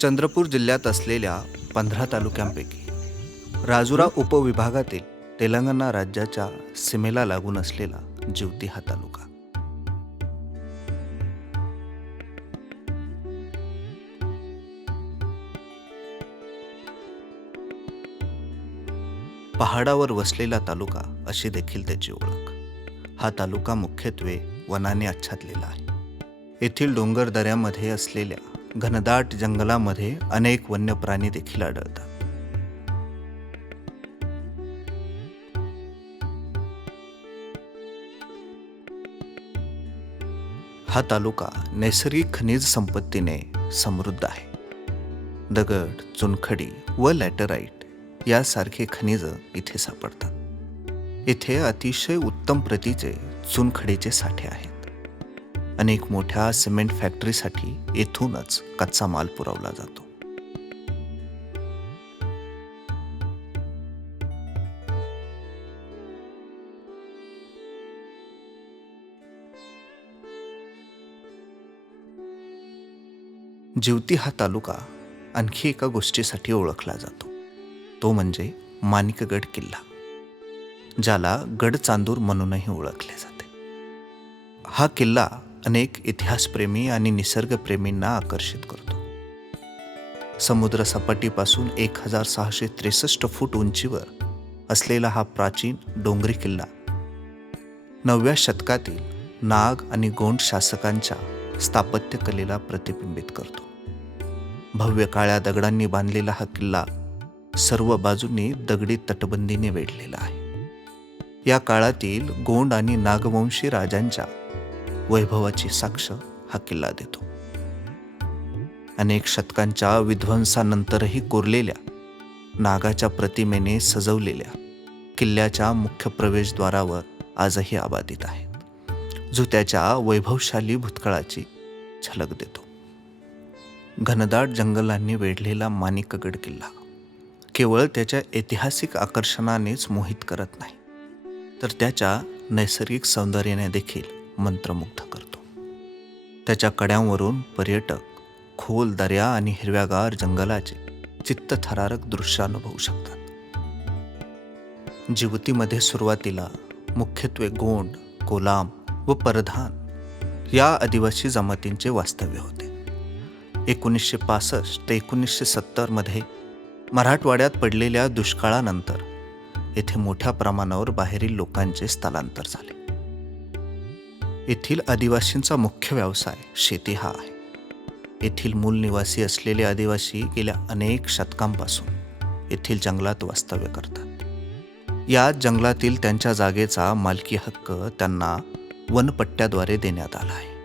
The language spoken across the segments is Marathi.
चंद्रपूर जिल्ह्यात असलेल्या पंधरा तालुक्यांपैकी राजुरा उपविभागातील तेलंगणा राज्याच्या सीमेला लागून असलेला जिवती हा तालुका. पहाडावर वसलेला तालुका अशी देखील त्याची ओळख. हा तालुका मुख्यत्वे वनाने आच्छादलेला आहे. येथील डोंगर दऱ्यामध्ये असलेल्या घनदाट जंगलामध्ये अनेक वन्य प्राणी देखील आढळतात. हा तालुका नैसर्गिक खनिज संपत्तीने समृद्ध आहे. दगड चुनखडी व लॅटराईट यासारखे खनिज इथे सापडतात. इथे अतिशय उत्तम प्रतीचे चुनखडीचे साठे आहेत. अनेक मोठ्या सिमेंट फॅक्टरीसाठी येथूनच कच्चा माल पुरवला जातो. जिवती हा तालुका आणखी एका गोष्टीसाठी ओळखला जातो. तो म्हणजे माणिकगड किल्ला ज्याला गड चांदूर म्हणूनही ओळखले जाते. हा किल्ला अनेक इतिहासप्रेमी आणि निसर्गप्रेमींना आकर्षित करतो. समुद्र सपाटीपासून एक हजार सहाशे त्रेसष्ट फूट उंचीवर असलेला हा प्राचीन डोंगरी किल्ला नवव्या शतकातील नाग आणि गोंड शासकांच्या स्थापत्यकलेला प्रतिबिंबित करतो. भव्य काळ्या दगडांनी बांधलेला हा किल्ला सर्व बाजूंनी दगडी तटबंदीने वेढलेला आहे. या काळातील गोंड आणि नागवंशी राजांच्या वैभवाची साक्ष हा किल्ला देतो. अनेक शतकांच्या विध्वंसानंतरही कोरलेल्या नागाच्या प्रतिमेने सजवलेल्या किल्ल्याच्या मुख्य प्रवेशद्वारावर आजही आबादित आहेत जो त्याच्या वैभवशाली भूतकाळाची झलक देतो. घनदाट जंगलांनी वेढलेला माणिकगड किल्ला केवळ त्याच्या ऐतिहासिक आकर्षणानेच मोहित करत नाही तर त्याच्या नैसर्गिक सौंदर्याने देखील मंत्रमुग्ध करतो. त्याच्या कड्यांवरून पर्यटक खोल दर्या आणि हिरव्यागार जंगलाचे चित्तथरारक दृश्य अनुभवू शकतात. जिवतीमध्ये सुरुवातीला मुख्यत्वे गोंड कोलाम व परधान या आदिवासी जमातींचे वास्तव्य होते. एकोणीसशे पासष्ट ते एकोणीसशे सत्तरमध्ये मराठवाड्यात पडलेल्या दुष्काळानंतर येथे मोठ्या प्रमाणावर बाहेरील लोकांचे स्थलांतर झाले. येथील आदिवासींचा मुख्य व्यवसाय शेती हा आहे. येथील मूल निवासी असलेले आदिवासी गेल्या अनेक शतकांपासून येथील जंगलात वास्तव्य करतात. या जंगलातील त्यांच्या जागेचा मालकी हक्क त्यांना वनपट्ट्याद्वारे देण्यात आला आहे.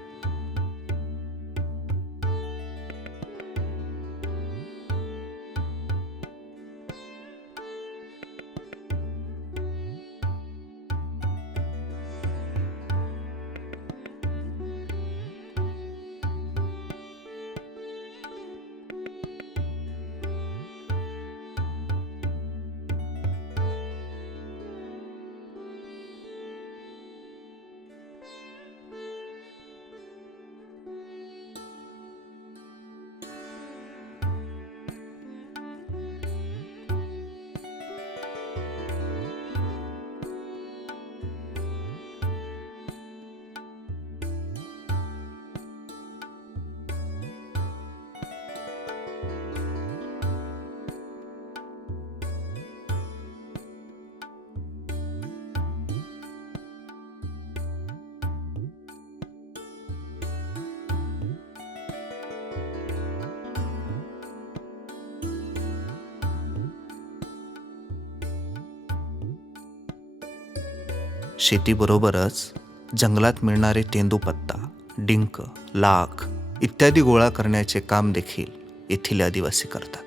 शेतीबरोबरच जंगलात मिळणारे तेंदूपत्ता डिंक लाख इत्यादी गोळा करण्याचे काम देखील येथील आदिवासी करतात.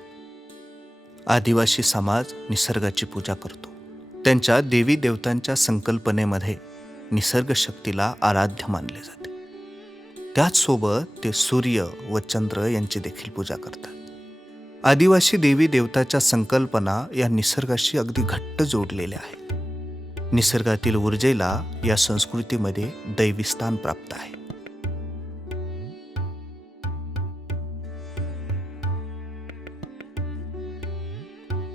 आदिवासी समाज निसर्गाची पूजा करतो. त्यांच्या देवी देवतांच्या संकल्पनेमध्ये निसर्ग शक्तीला आराध्य मानले जाते. त्याचसोबत ते सूर्य व चंद्र यांची देखील पूजा करतात. आदिवासी देवी देवताच्या संकल्पना या निसर्गाशी अगदी घट्ट जोडलेल्या आहेत. निसर्गातील ऊर्जेला या संस्कृतीमध्ये दैवी स्थान प्राप्त आहे.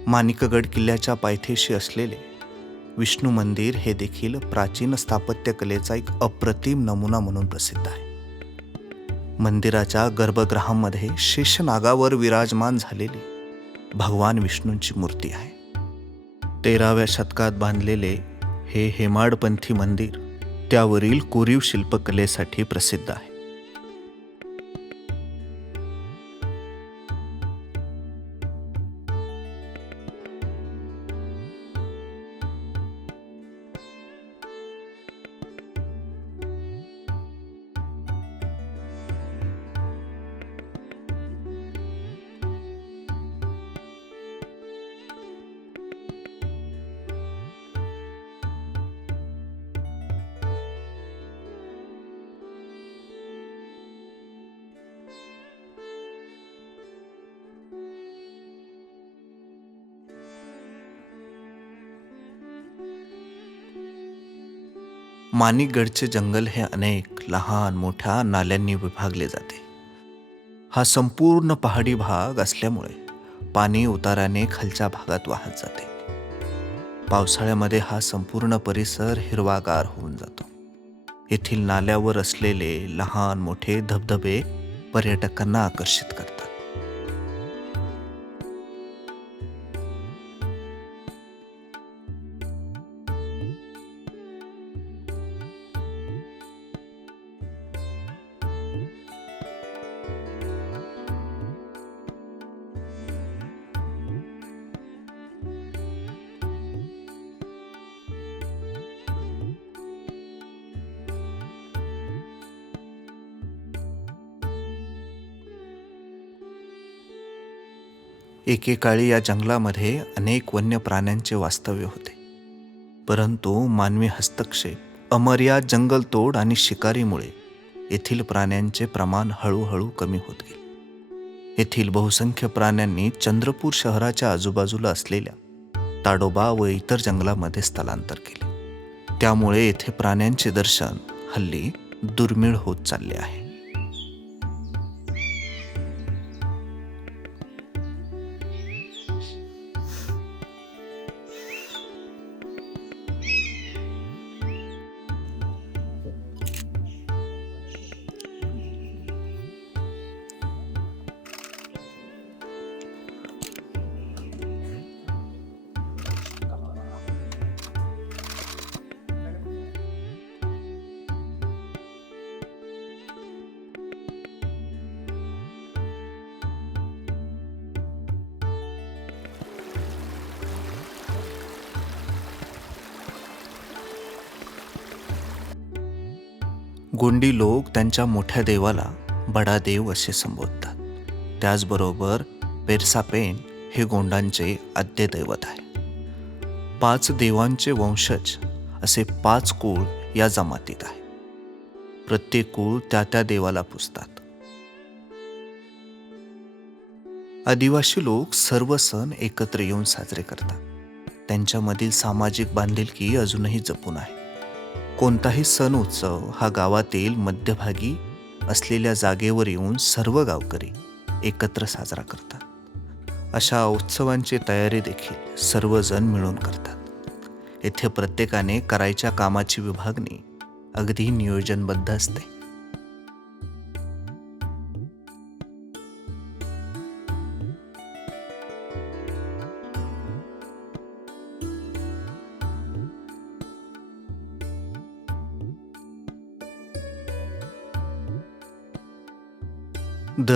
माणिकगड किल्ल्याच्या पायथ्याशी असलेले विष्णू मंदिर हे देखील प्राचीन स्थापत्यकलेचा एक अप्रतिम नमुना म्हणून प्रसिद्ध आहे. मंदिराच्या गर्भगृहामध्ये शेषनागावर विराजमान झालेली भगवान विष्णूंची मूर्ती आहे. तेराव्या शतकात बांधलेले हे हेमाडपंथी मंदिर त्यावरील कोरीव शिल्पकलेसाठी प्रसिद्ध आहे. माणिकगडचे जंगल हे अनेक लहान मोठ्या नाल्यांनी विभागले जाते. हा संपूर्ण पहाडी भाग असल्यामुळे पाणी उताराने खालच्या भागात वाहत जाते. पावसाळ्यामध्ये हा संपूर्ण परिसर हिरवागार होऊन जातो. येथील नाल्यावर असलेले लहान मोठे धबधबे पर्यटकांना आकर्षित करतात. एकेकाळी या जंगलामध्ये अनेक वन्य प्राण्यांचे वास्तव्य होते. परंतु मानवी हस्तक्षेप अमर्याद जंगलतोड आणि शिकारीमुळे येथील प्राण्यांचे प्रमाण हळूहळू कमी होत गेले. येथील बहुसंख्य प्राण्यांनी चंद्रपूर शहराच्या आजूबाजूला असलेल्या ताडोबा व इतर जंगलामध्ये स्थलांतर केले. त्यामुळे येथे प्राण्यांचे दर्शन हल्ली दुर्मिळ होत चालले आहे. गोंडी लोक त्यांच्या मोठ्या देवाला बडा देव असे संबोधतात. त्याचबरोबर पेरसापेन हे गोंडांचे आद्यदैवत आहे पाच देवांचे वंशज असे पाच कुळ या जमातीत आहे प्रत्येक कुळ त्या त्या देवाला पुजतात. आदिवासी लोक सर्व सण एकत्र येऊन साजरे करतात. त्यांच्यामधील सामाजिक बांधिलकी अजूनही जपून आहे. कोणताही सण उत्सव हा गावातील मध्यभागी असलेल्या जागेवर येऊन सर्व गावकरी एकत्र साजरा करतात. अशा उत्सवांची तयारी देखील सर्वजण मिळून करतात. येथे प्रत्येकाने करायच्या कामाची विभागणी अगदी नियोजनबद्ध असते.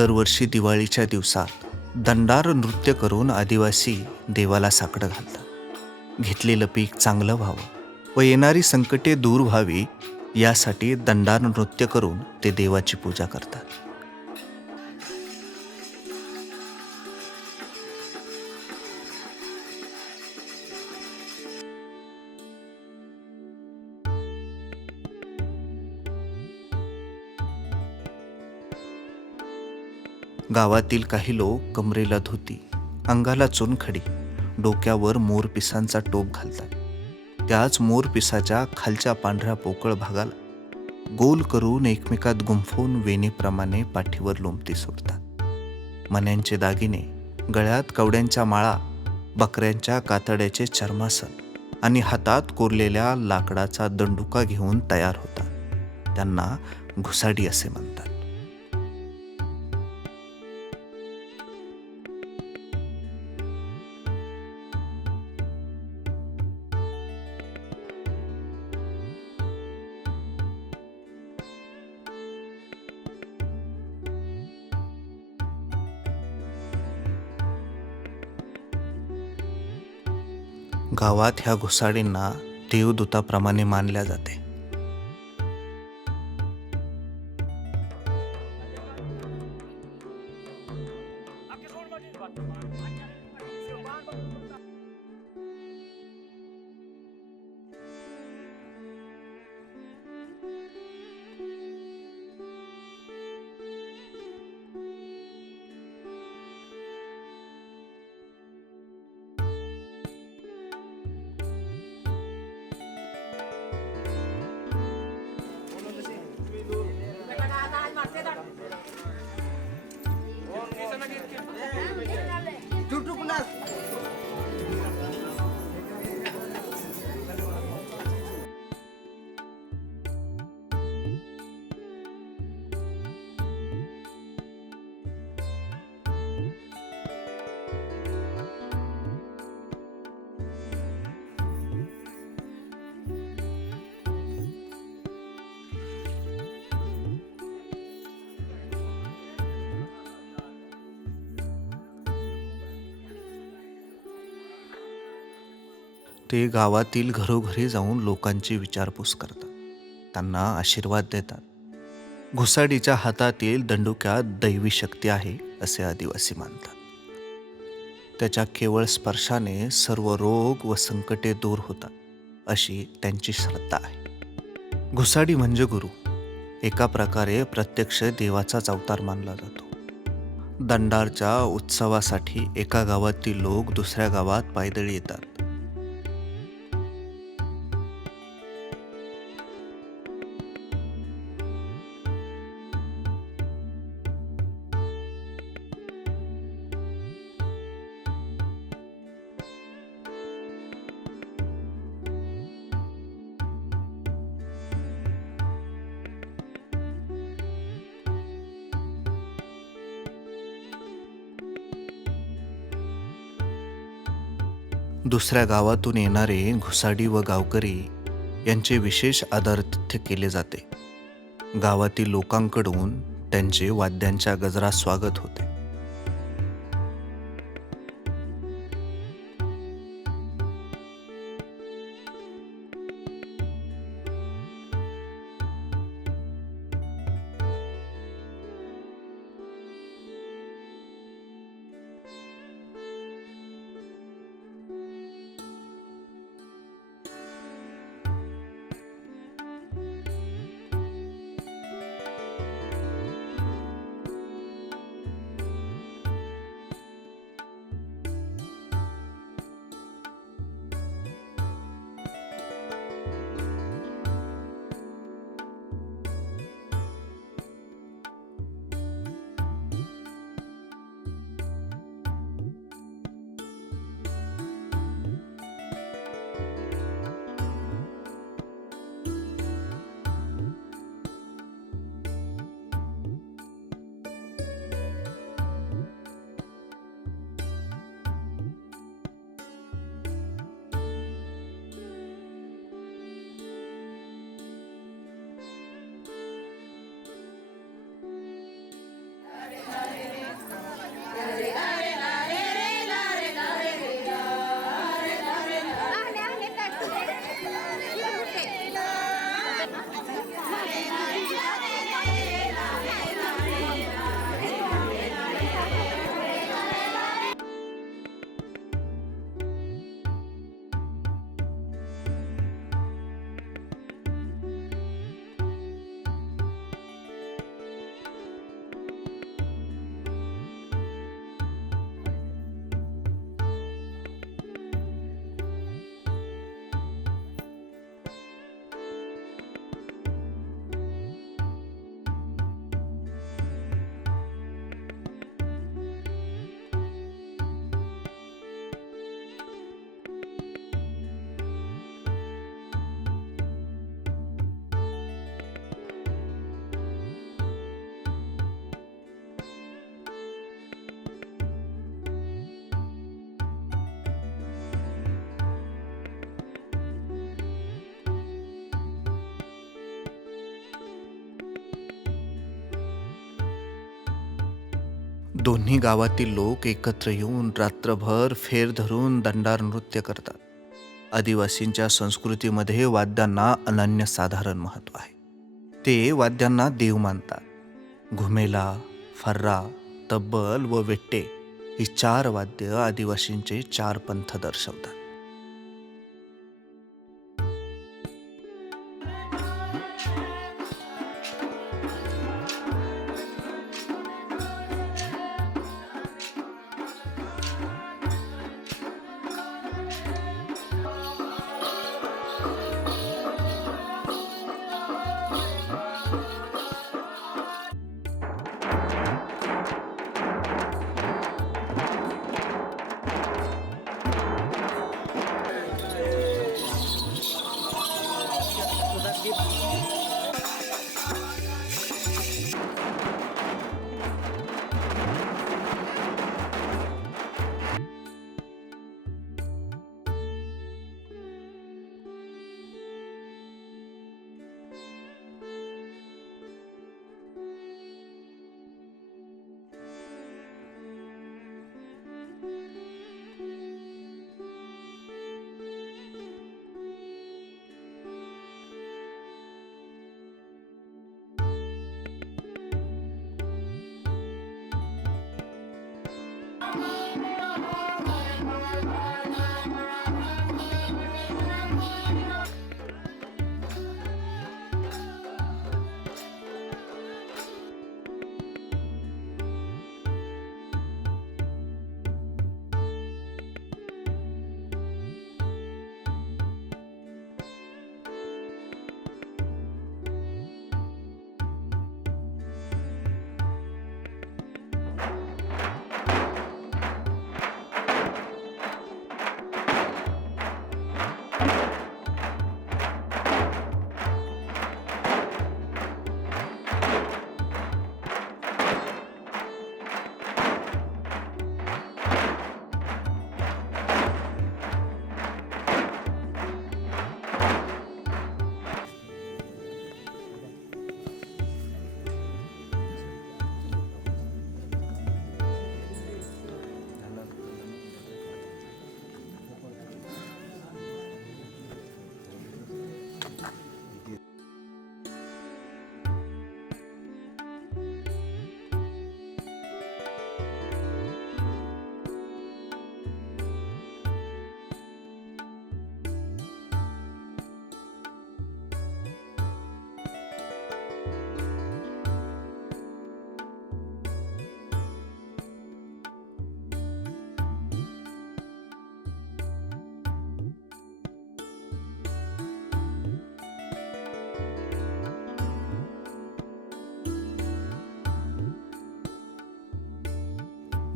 दरवर्षी दिवाळीच्या दिवसात दंडार नृत्य करून आदिवासी देवाला साकडं घालतात. घेतलेलं पीक चांगलं व्हावं व येणारी संकटे दूर व्हावी यासाठी दंडार नृत्य करून ते देवाची पूजा करतात. गावातील काही लोक कमरेला धोती अंगाला चुनखडी डोक्यावर मोरपिसांचा टोप घालतात. त्याच मोरपिसाच्या खालच्या पांढऱ्या पोकळ भागाला गोल करून एकमेकात गुंफवून वेणीप्रमाणे पाठीवर लोंबती सोडतात. मण्यांचे दागिने गळ्यात कवड्यांच्या माळा बकऱ्यांच्या कातड्याचे चर्मासन आणि हातात कोरलेल्या लाकडाचा दंडुका घेऊन तयार होतात. त्यांना घुसाडी असे म्हणतात. गावात ह्या घुसाडींना देवदूताप्रमाणे मानल्या जाते. ते गावातील घरोघरी जाऊन लोकांची विचारपूस करतात. त्यांना आशीर्वाद देतात. घुसाडीच्या हातातील दंडुक्यात दैवी शक्ती आहे असे आदिवासी मानतात. त्याच्या केवळ स्पर्शाने सर्व रोग व संकटे दूर होतात अशी त्यांची श्रद्धा आहे. घुसाडी म्हणजे गुरु. एका प्रकारे प्रत्यक्ष देवाचाच अवतार मानला जातो. दंडारच्या उत्सवासाठी एका गावातील लोक दुसऱ्या गावात पायदळी येतात. दुसऱ्या गावातून येणारे घुसाडी व गावकरी यांचे विशेष आदरातिथ्य केले जाते. गावातील लोकांकडून त्यांचे वाद्यांच्या गजरात स्वागत होते. दोन्ही गावातील लोक एकत्र येऊन रात्रभर फेर धरून दंडार नृत्य करतात. आदिवासींच्या संस्कृतीमध्ये वाद्यांना अनन्यसाधारण महत्त्व आहे. ते वाद्यांना देव मानतात. घुमेला फर्रा तब्बल व वेट्टे ही चार वाद्य आदिवासींचे चार पंथ दर्शवतात.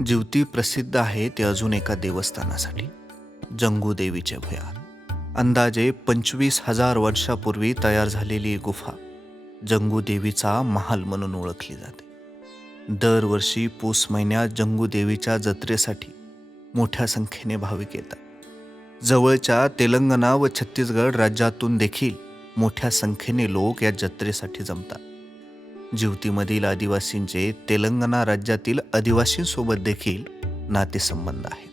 जिवती प्रसिद्ध आहे ते अजून एका देवस्थानासाठी जंगू देवीचे भुयार अंदाजे पंचवीस हजार वर्षापूर्वी तयार झालेली गुफा जंगू देवीचा महाल म्हणून ओळखली जाते. दरवर्षी पूस महिन्यात जंगू देवीच्या जत्रेसाठी मोठ्या संख्येने भाविक येतात. जवळच्या तेलंगणा व छत्तीसगड राज्यातून देखील मोठ्या संख्येने लोक या जत्रेसाठी जमतात. जिवतीमधील आदिवासींचे तेलंगणा राज्यातील आदिवासींसोबत देखील नातेसंबंध आहेत.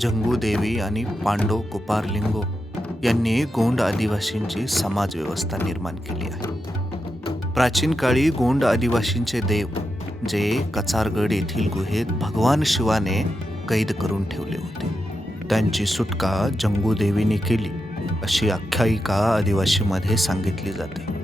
जंगू देवी आणि पांडो कुपारलिंगो यांनी गोंड आदिवासींची समाज व्यवस्था निर्माण केली आहे. प्राचीन काळी गोंड आदिवासींचे देव जे कचारगड येथील गुहेत भगवान शिवाने कैद करून ठेवले होते. त्यांची सुटका जंगू देवीने केली अशी आख्यायिका आदिवासीमध्ये सांगितली जाते.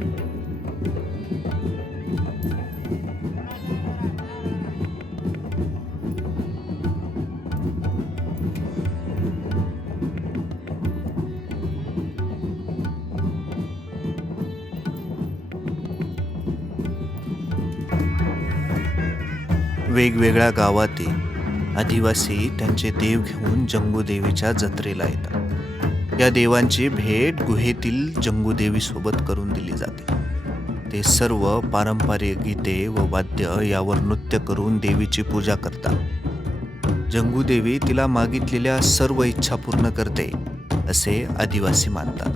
वेगवेगळ्या गावातील आदिवासी त्यांचे देव घेऊन जंगूदेवीच्या जत्रेला येतात. या देवांची भेट गुहेतील जंगूदेवीसोबत करून दिली जाते. ते सर्व पारंपरिक गीते व वाद्य यावर नृत्य करून देवीची पूजा करतात. जंगूदेवी तिला मागितलेल्या सर्व इच्छा पूर्ण करते असे आदिवासी मानतात.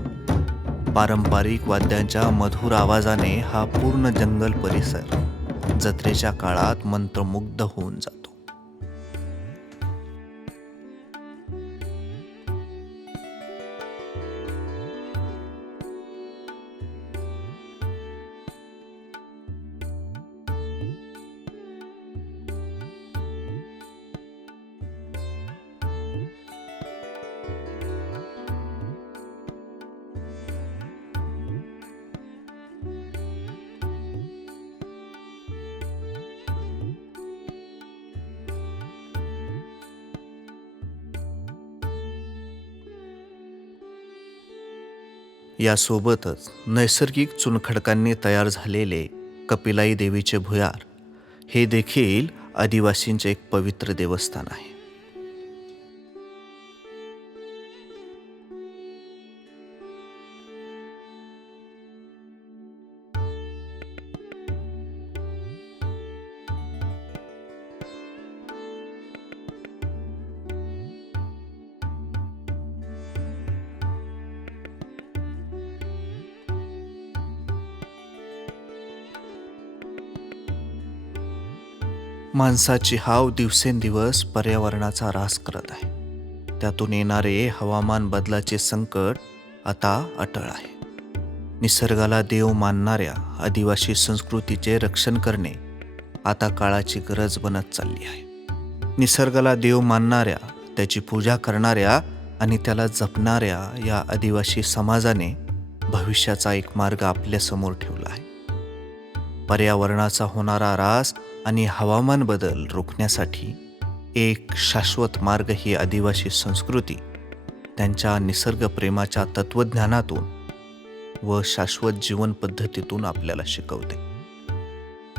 पारंपरिक वाद्यांच्या मधुर आवाजाने हा पूर्ण जंगल परिसर जत्रेच्या काळात मंत्रमुग्ध होऊन जातो. यासोबतच नैसर्गिक चुनखडकांनी तयार झालेले कपिलाई देवीचे भुयार हे देखील आदिवासींचे एक पवित्र देवस्थान आहे. माणसाची हाव दिवसेंदिवस पर्यावरणाचा ऱ्हास करत आहे. त्यातून येणारे हवामान बदलाचे संकट आता अटळ आहे. निसर्गाला देव मानणाऱ्या आदिवासी संस्कृतीचे रक्षण करणे आता काळाची गरज बनत चालली आहे. निसर्गाला देव मानणाऱ्या त्याची पूजा करणाऱ्या आणि त्याला जपणाऱ्या या आदिवासी समाजाने भविष्याचा एक मार्ग आपल्यासमोर ठेवला आहे. पर्यावरणाचा होणारा रास आणि हवामान बदल रोखण्यासाठी एक शाश्वत मार्ग ही आदिवासी संस्कृती त्यांच्या निसर्गप्रेमाच्या तत्त्वज्ञानातून व शाश्वत जीवन पद्धतीतून आपल्याला शिकवते.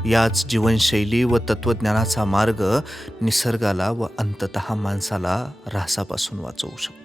याच जीवनशैली व तत्त्वज्ञानाचा मार्ग निसर्गाला व अंततः माणसाला ऱ्हासापासून वाचवू शकतो.